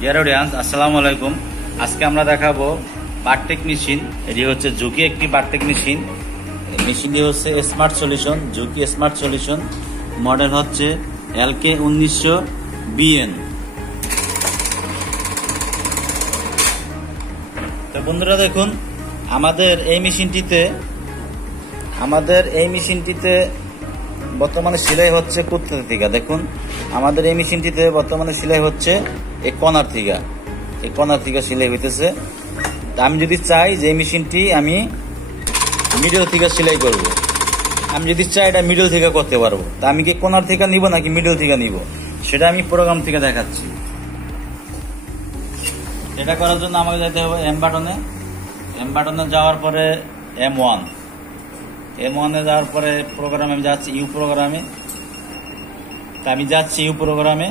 Dear audience, আসসালামু আলাইকুম। আজকে আমরা দেখাবো বারটেক মেশিন। এটি হচ্ছে জুকি একটি বারটেক মেশিন। মেশিনটি হচ্ছে smart solution, Juki smart solution. Model হচ্ছে LK-1900BN। তো বন্ধুরা দেখুন, আমাদের এই মেশিনটিতে বর্তমানে সেলাই হচ্ছে কোথা থেকে। দেখুন, আমাদের এই মেশিনটিতে বর্তমানে সেলাই হচ্ছে এই কর্নার থেকে সেলাই হইতেছে। আমি যদি চাই যে এই মেশিনটি আমি মিডল থেকে সেলাই করব, আমি যদি চাই এটা মিডল থেকে করতে পারবো। তা আমি কি কর্নার থেকে নিব নাকি মিডল থেকে নিব, সেটা আমি প্রোগ্রাম থেকে দেখাচ্ছি। এটা করার জন্য আমাকে যেতে হবে এম বাটনে যাওয়ার পরে M1 যাওয়ার পরে প্রোগ্রামে আমি যাচ্ছি ইউ প্রোগ্রামে। তা আমি যাচ্ছি ইউ প্রোগ্রামে।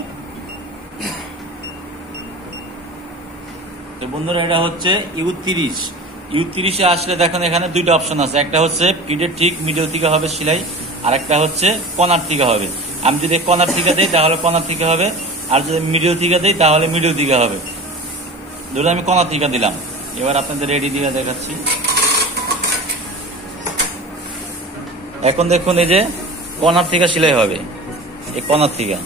তো বন্ধুরা, এটা হচ্ছে ইউ30 আসলে দেখুন এখানে দুইটা অপশন আছে। একটা হচ্ছে ফিডের ঠিক মিডল থেকে হবে সেলাই, আর একটা হচ্ছে কর্নার থেকে হবে। আমি যদি কর্নার থেকে দেই তাহলে কর্নার থেকে হবে, আর যদি মিডল থেকে দেই তাহলে মিডল থেকে হবে। ধরুন আমি কর্নার থেকে দিলাম। এবার আপনাদের রেডি দিয়ে দেখাচ্ছি। এখন দেখুন, এই যে কর্নার থেকে সেলাই হবে, এই কর্নার থেকে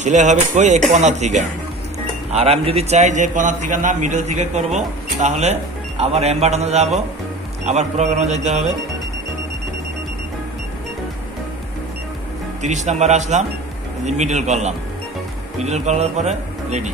সেলাই হবে কই, এই কর্নার থেকে। আর আমি যদি চাই যে কর্নার থেকে না মিডল থেকে করব, তাহলে আবার এম বাটনে যাব, আবার প্রোগ্রামে যেতে হবে। 30 নাম্বার আসলাম, মিডল করলাম, মিডল করার পরে রেডি।